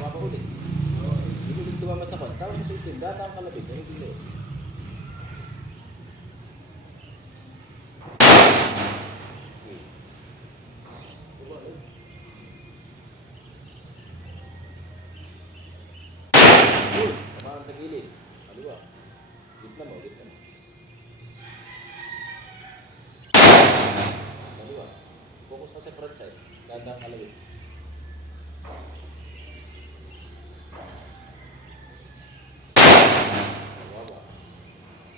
Mapahuli. Hindi ulit tumama sa kwan. Tawag sa itim. Data ang kalabit. Ay, hindi. Tamaan sa gilid. Kaliwa. Gitna mo. Gitna mo. Kaliwa. Focus ka sa front side. Data ang kalabit.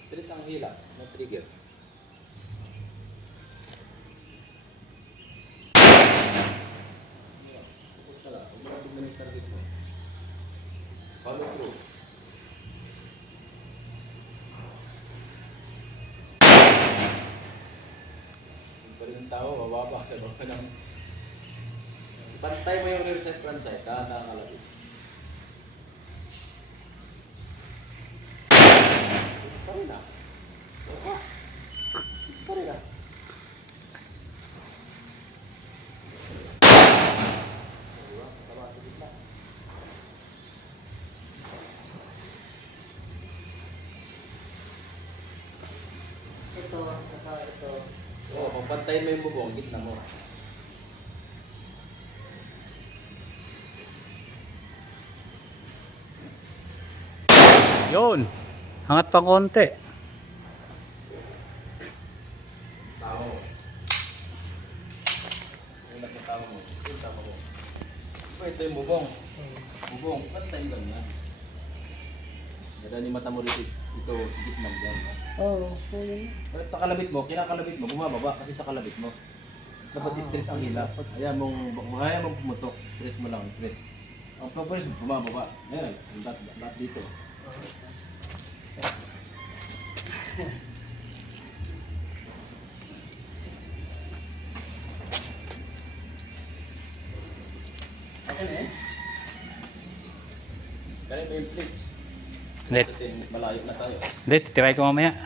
Straight ang hila ng trigger. Focus ka lang. Huwag mo natin yung target mo. Follow through. Yung pa rin ang tao, mababa ka ng... Pantay mo yung rear side front side. Tata ang kalabit. Pari na. Pari na. Tama sa gitna. Ito, saka ito. Oo, papantayin mo yung bubong, gitna mo. Yun. Hangat pa konti. Tao. Yung nagkatao mo. Yung tama mo. Ito yung bubong. Bubong, pantayin lang yan. Ganda ni mata mo rito. Ito, gitna mo yan. Oo, yun. Sa kalabit mo, kinakalabit mo, bumababa kasi sa kalabit mo. Dapat straight ang hila. Ayan mong pumutok. Press mo lang, press. Ang pag-press, bumababa. Ayan, lahat dito. Okay na eh. Ganun mo yung plates. Net. Malayo na tayo. Hindi, titry ko mamaya.